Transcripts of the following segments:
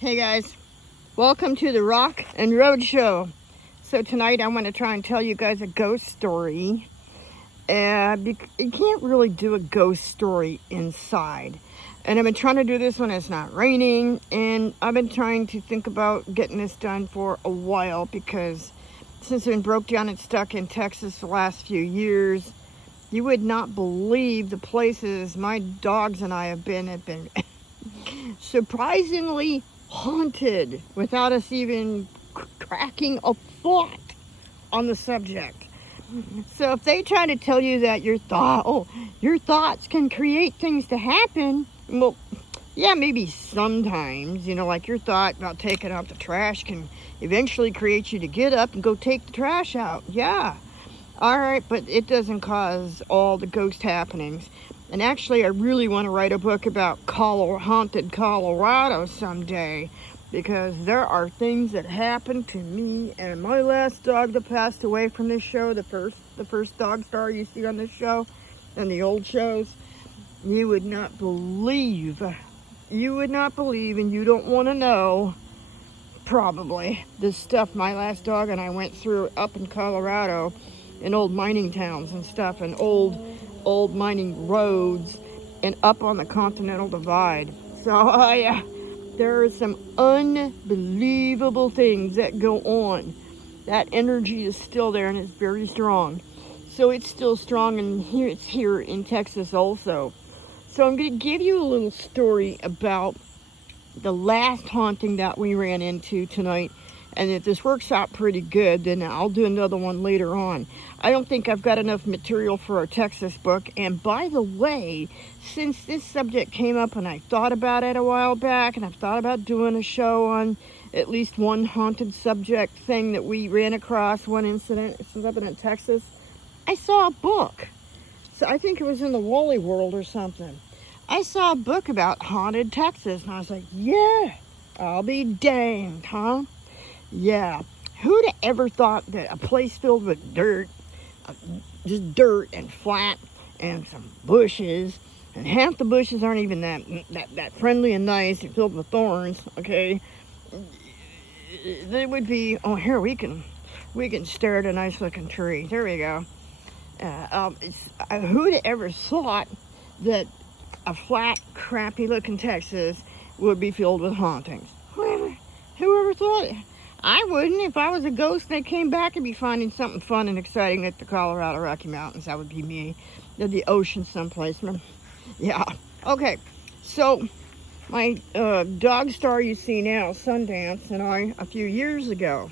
Hey guys, welcome to the Rock and Road Show. So tonight I want to try and tell you guys a ghost story. You can't really do a ghost story inside. And I've been trying to do this when it's not raining. And I've been trying to think about getting this done for a while because since I've been broke down and stuck in Texas the last few years, you would not believe the places my dogs and I have been surprisingly haunted without us even cracking a thought on the subject. So if they try to tell you that your thoughts can create things to happen, well, yeah, maybe sometimes, like your thought about taking out the trash can eventually create you to get up and go take the trash out. Yeah. All right, but it doesn't cause all the ghost happenings. And actually, I really want to write a book about haunted Colorado someday, because there are things that happened to me and my last dog that passed away from this show, the first dog star you see on this show and the old shows. You would not believe, and you don't want to know, probably, the stuff my last dog and I went through up in Colorado in old mining towns and stuff, and old mining roads, and up on the Continental Divide. So yeah, there are some unbelievable things that go on. That energy is still there and it's very strong. So it's still strong, and it's here in Texas also. So I'm going to give you a little story about the last haunting that we ran into tonight. And if this works out pretty good, then I'll do another one later on. I don't think I've got enough material for our Texas book. And by the way, since this subject came up and I thought about it a while back, and I've thought about doing a show on at least one haunted subject thing that we ran across, one incident since I've been in Texas, I saw a book. So I think it was in the Wally World or something. I saw a book about haunted Texas, and I was like, yeah, I'll be danged, huh? Yeah, who'd have ever thought that a place filled with dirt, just dirt and flat and some bushes, and half the bushes aren't even that friendly and nice and filled with thorns, okay? They would be, here, we can stare at a nice looking tree. There we go. Who'd have ever thought that a flat, crappy looking Texas would be filled with hauntings? Whoever thought it? I wouldn't. If I was a ghost and I came back, I'd be finding something fun and exciting at the Colorado Rocky Mountains. That would be me. Or the ocean someplace. Yeah. Okay. So, my dog star you see now, Sundance, and I, a few years ago,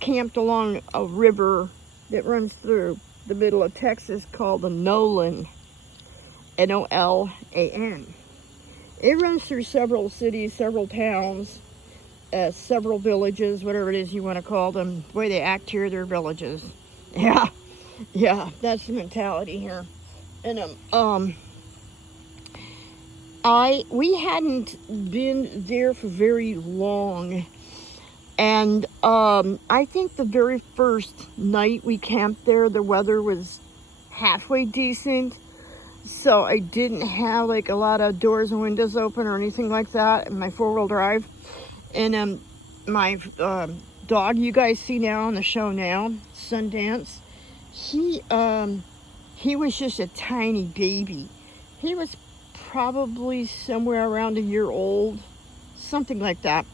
camped along a river that runs through the middle of Texas called the Nolan. Nolan. It runs through several cities, several towns, several villages, whatever it is you want to call them. The way they act here, they're villages. Yeah, that's the mentality here. And we hadn't been there for very long, and I think the very first night we camped there, the weather was halfway decent. So I didn't have like a lot of doors and windows open or anything like that in my four-wheel drive. And my dog you guys see now on the show now, Sundance, he was just a tiny baby. He was probably somewhere around a year old, something like that.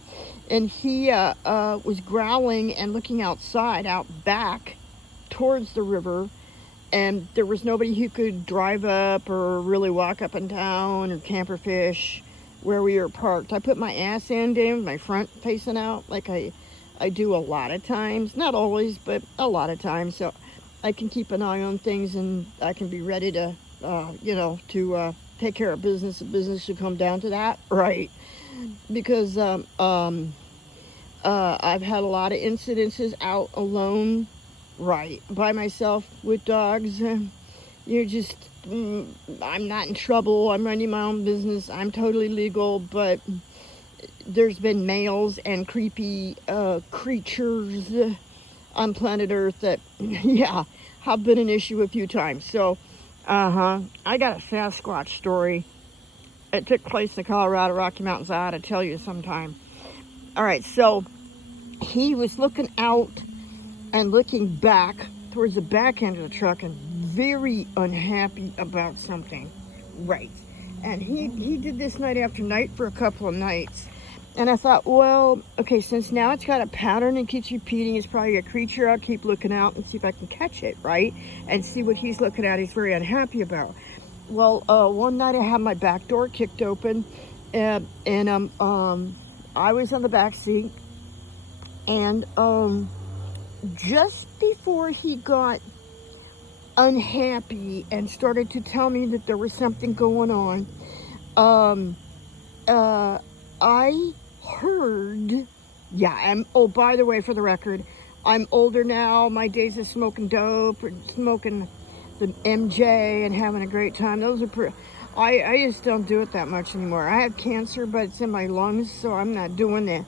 And he was growling and looking outside, out back, towards the river. And there was nobody who could drive up or really walk up and down or camp or fish where we were parked. I put my ass end in, my front facing out, like I do a lot of times. Not always, but a lot of times. So I can keep an eye on things, and I can be ready to, to take care of business. If business should come down to that, right? Because I've had a lot of incidences out alone, right, by myself with dogs. I'm not in trouble. I'm running my own business. I'm totally legal, but there's been males and creepy creatures on planet Earth that, have been an issue a few times. So, I got a Sasquatch story It took place in the Colorado Rocky Mountains. I ought to tell you sometime. All right, so he was looking out and looking back towards the back end of the truck and very unhappy about something. Right. And he did this night after night for a couple of nights. And I thought, well, okay, since now it's got a pattern and keeps repeating, it's probably a creature. I'll keep looking out and see if I can catch it, right? And see what he's looking at, he's very unhappy about. Well, one night I had my back door kicked open, and I was on the back seat, and just before he got unhappy and started to tell me that there was something going on, I heard, oh, by the way, for the record, I'm older now. My days of smoking dope and smoking the MJ and having a great time, those are I just don't do it that much anymore. I have cancer, but it's in my lungs, so I'm not doing the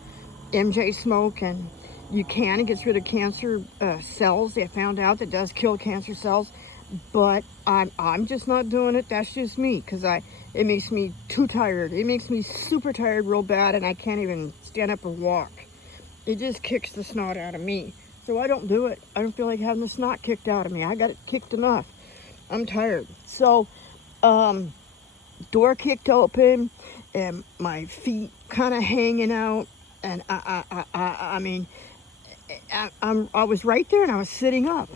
MJ smoke. And it gets rid of cancer cells. They found out that does kill cancer cells, but I'm just not doing it. That's just me, because it makes me too tired. It makes me super tired real bad, and I can't even stand up and walk. It just kicks the snot out of me. So I don't do it. I don't feel like having the snot kicked out of me. I got it kicked enough. I'm tired. So, door kicked open, and my feet kind of hanging out, and I mean, I was right there, and I was sitting up,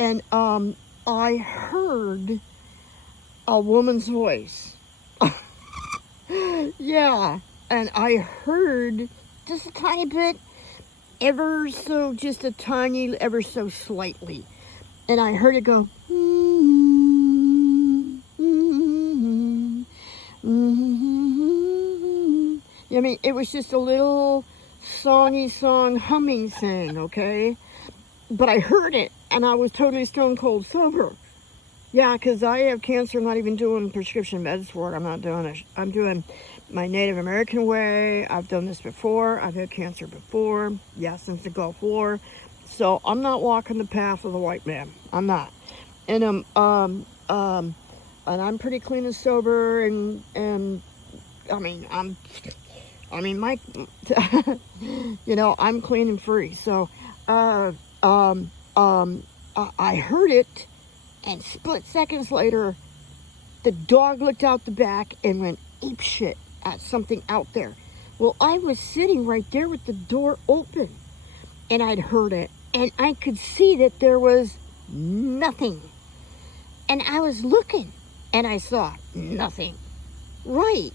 and I heard a woman's voice. Yeah, and I heard just a tiny bit, ever so slightly, and I heard it go, I mean, it was just a little songy song humming thing, okay? But I heard it, and I was totally stone cold sober. Yeah, because I have cancer. I'm not even doing prescription meds for it. I'm not doing it. I'm doing my Native American way. I've done this before. I've had cancer before. Yeah, since the Gulf War. So I'm not walking the path of the white man. I'm not. And and I'm pretty clean and sober, and I mean my I'm clean and free. So I heard it, and split seconds later, the dog looked out the back and went apeshit at something out there. Well, I was sitting right there with the door open, and I'd heard it, and I could see that there was nothing. And I was looking, and I saw nothing. Right.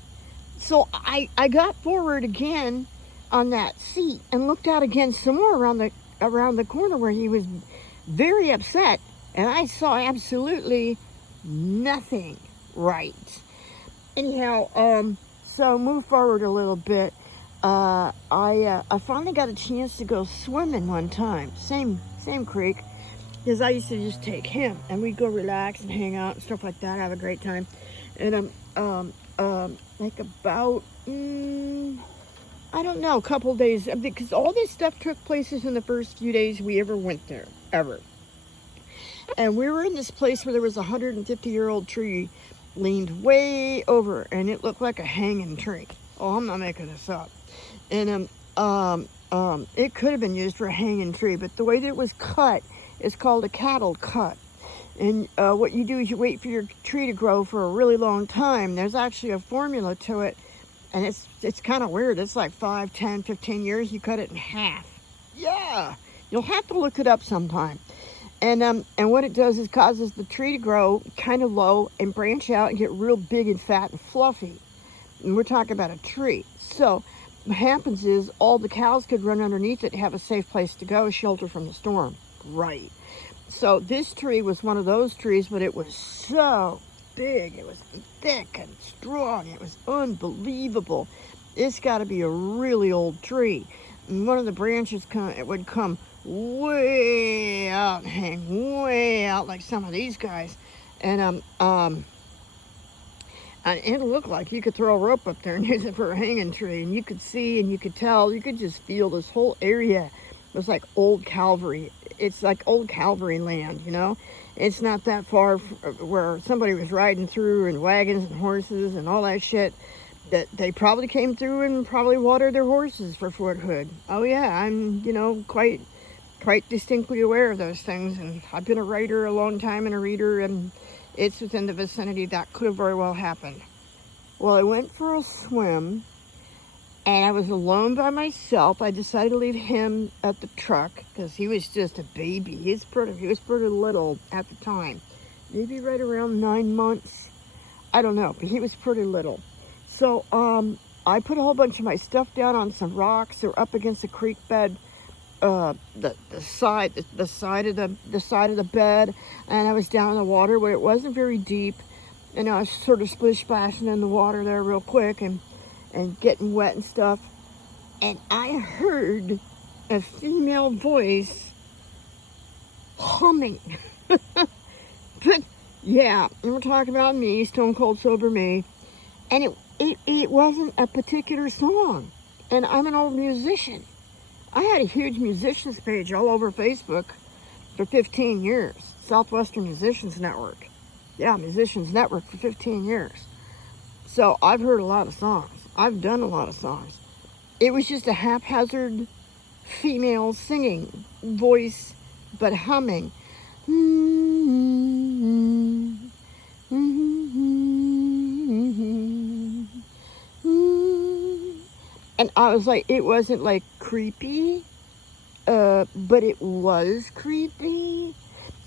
So I got forward again on that seat and looked out again some more around the corner where he was very upset, and I saw absolutely nothing. Right. Anyhow, so move forward a little bit. I finally got a chance to go swimming one time, same creek, because I used to just take him, and we'd go relax and hang out and stuff like that, have a great time. And like about I don't know, a couple days, because all this stuff took places in the first few days we ever went there, ever. And we were in this place where there was a 150-year-old tree leaned way over, and it looked like a hanging tree. Oh, I'm not making this up. And it could have been used for a hanging tree, but the way that it was cut is called a cattle cut. And what you do is you wait for your tree to grow for a really long time. There's actually a formula to it, and it's kind of weird. It's like 5, 10, 15 years. You cut it in half. Yeah, you'll have to look it up sometime. And what it does is causes the tree to grow kind of low and branch out and get real big and fat and fluffy. And we're talking about a tree. So what happens is all the cows could run underneath it and have a safe place to go, shelter from the storm. Right. So this tree was one of those trees, but it was so big. It was thick and strong. It was unbelievable. It's got to be a really old tree. And one of the branches would come way out and hang way out like some of these guys. And it looked like you could throw a rope up there and use it for a hanging tree. And you could see and you could tell, you could just feel this whole area was like old Calvary. it's like old Calvary land, you know. It's not that far where somebody was riding through in wagons and horses and all that shit. That they probably came through and probably watered their horses for Fort Hood. Oh yeah, I'm, you know, quite distinctly aware of those things, and I've been a writer a long time and a reader, and it's within the vicinity that could have very well happened. Well, I went for a swim, and I was alone by myself. I decided to leave him at the truck because he was just a baby. He was pretty little at the time, maybe right around 9 months. I don't know, but he was pretty little. So I put a whole bunch of my stuff down on some rocks or up against the creek bed. The side of the bed, and I was down in the water where it wasn't very deep, and I was sort of splish splashing in the water there real quick and getting wet and stuff, and I heard a female voice humming. But yeah, and we're talking about me, stone cold sober me, and it wasn't a particular song, and I'm an old musician. I had a huge musicians page all over Facebook for 15 years. Southwestern Musicians Network. Yeah, Musicians Network for 15 years. So I've heard a lot of songs. I've done a lot of songs. It was just a haphazard female singing voice, but humming. And I was like, it wasn't like creepy, but it was creepy.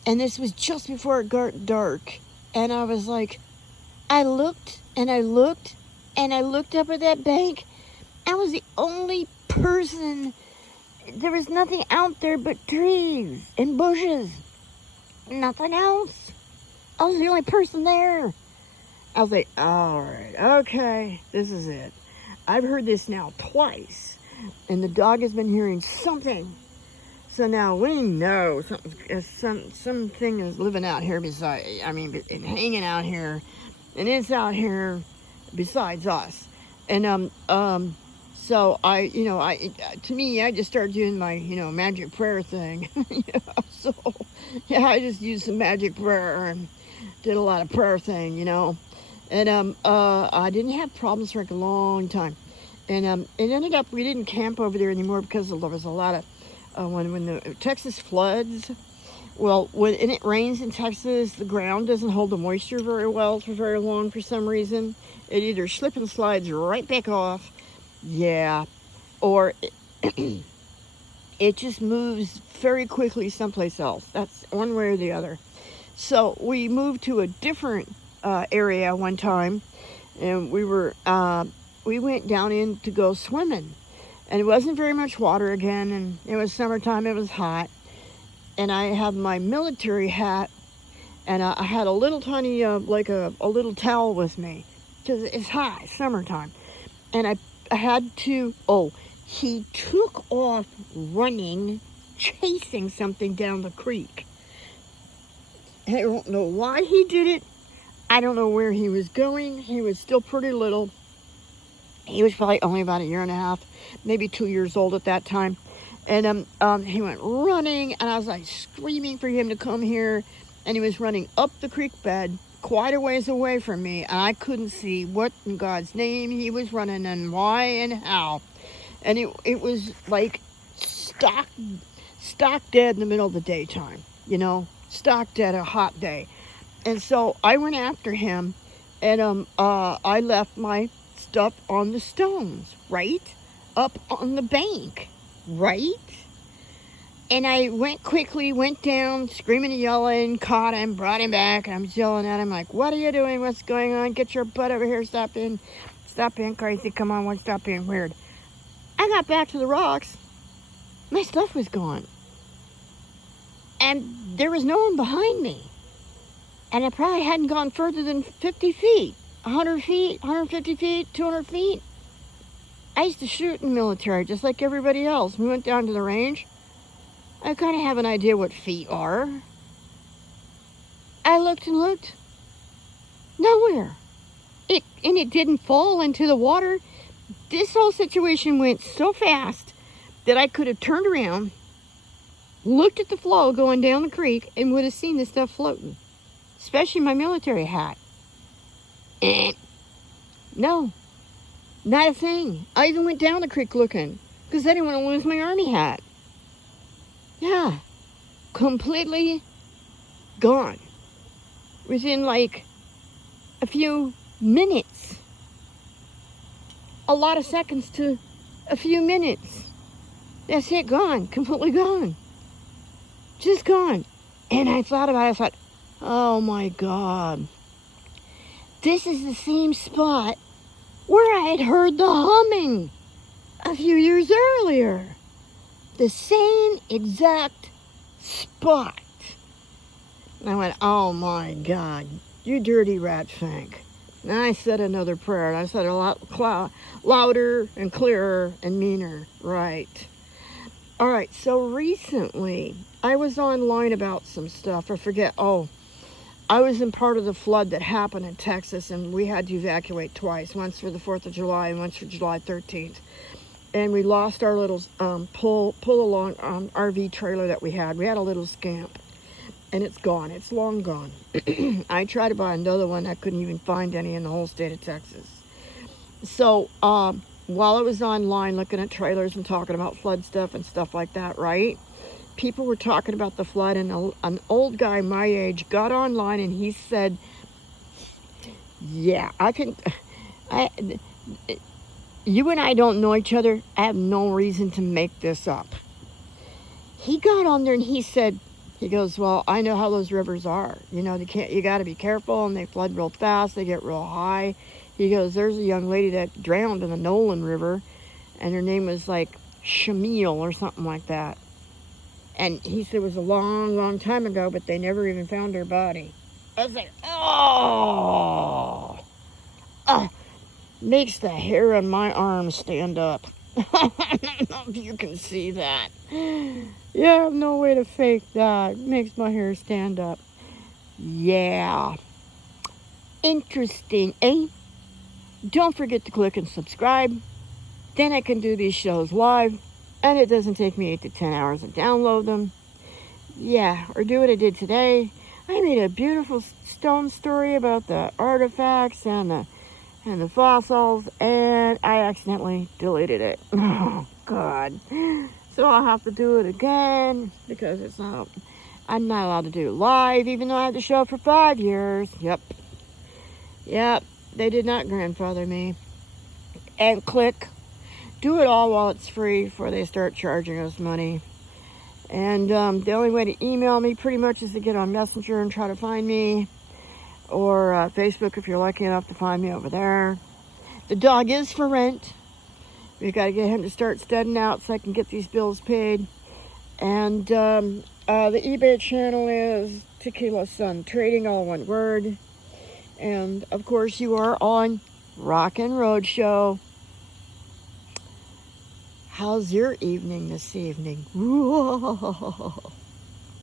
And this was just before it got dark. And I was like, I looked and I looked and I looked up at that bank. I was the only person. There was nothing out there but trees and bushes. Nothing else. I was the only person there. I was like, all right, okay, this is it. I've heard this now twice, and the dog has been hearing something. So now we know something is living out here and hanging out here, and it's out here besides us. And so to me, I just started doing my magic prayer thing. So yeah, I just used some magic prayer and did a lot of prayer thing, And I didn't have problems for like a long time. And it ended up, we didn't camp over there anymore because there was a lot of, when the Texas floods, well, when it rains in Texas, the ground doesn't hold the moisture very well for very long for some reason. It either slips and slides right back off, yeah, or it just moves very quickly someplace else. That's one way or the other. So we moved to a different area one time, and we went down in to go swimming, and it wasn't very much water again, and it was summertime, it was hot, and I had my military hat, and I had a little tiny like a little towel with me because it's hot, it's summertime, and I had to, he took off running, chasing something down the creek. I don't know why he did it. I don't know where he was going. He was still pretty little. He was probably only about 1.5 years, maybe 2 years old at that time. And he went running, and I was like screaming for him to come here. And he was running up the creek bed quite a ways away from me. And I couldn't see what in God's name he was running and why and how. And it was like stock dead in the middle of the daytime, stock dead, a hot day. And so I went after him, and I left my stuff on the stones, right? Up on the bank, right? And I went down, screaming and yelling, caught him, brought him back, and I'm yelling at him like, what are you doing? What's going on? Get your butt over here. Stop being crazy. Come on, stop being weird. I got back to the rocks. My stuff was gone. And there was no one behind me. And I probably hadn't gone further than 50 feet, 100 feet, 150 feet, 200 feet. I used to shoot in the military just like everybody else. We went down to the range. I kind of have an idea what feet are. I looked and looked. Nowhere. It didn't fall into the water. This whole situation went so fast that I could have turned around looked at the flow going down the creek and would have seen this stuff floating, especially my military hat. No, not a thing. I even went down the creek looking because I didn't want to lose my army hat. Yeah, completely gone within like a few minutes. A lot of seconds to a few minutes. That's it, gone, completely gone. Just gone. And I thought about it, I thought, oh my God. This is the same spot where I had heard the humming a few years earlier. The same exact spot. And I went, oh my God, you dirty rat fink. And I said another prayer, and I said it a lot louder and clearer and meaner. Right. All right, so recently I was online about some stuff. I forget. Oh, I was in part of the flood that happened in Texas, and we had to evacuate twice, once for the 4th of July and once for July 13th. And we lost our little pull-along RV trailer that we had. We had a little Scamp, and it's gone. It's long gone. I tried to buy another one. I couldn't even find any in the whole state of Texas. So while I was online looking at trailers and talking about flood stuff and stuff like that, right? People were talking about the flood, and an old guy my age got online and he said, yeah, you and I don't know each other. I have no reason to make this up. He got on there and he said, he goes, well, I know how those rivers are. You know, you got to be careful, and they flood real fast. They get real high. He goes, there's a young lady that drowned in the Nolan River, and her name was like Shamil or something like that. And he said it was a long, long time ago, but they never even found her body. I was like, oh, makes the hair on my arm stand up. I don't know if you can see that. Yeah, I have no way to fake that. Makes my hair stand up. Yeah. Interesting, eh? Don't forget to click and subscribe. Then I can do these shows live, and it doesn't take me 8 to 10 hours to download them. Yeah, or do what I did today. I made a beautiful stone story about the artifacts and the fossils, and I accidentally deleted it. Oh, God. So I'll have to do it again because I'm not allowed to do it live, even though I had the show for 5 years. Yep, they did not grandfather me. And click. Do it all while it's free before they start charging us money. And the only way to email me pretty much is to get on Messenger and try to find me. Or Facebook if you're lucky enough to find me over there. The dog is for rent. We've got to get him to start studying out so I can get these bills paid. And the eBay channel is Tequila Sun Trading, all one word. And of course you are on Rockin' ROADSHOW. How's your evening this evening? Whoa.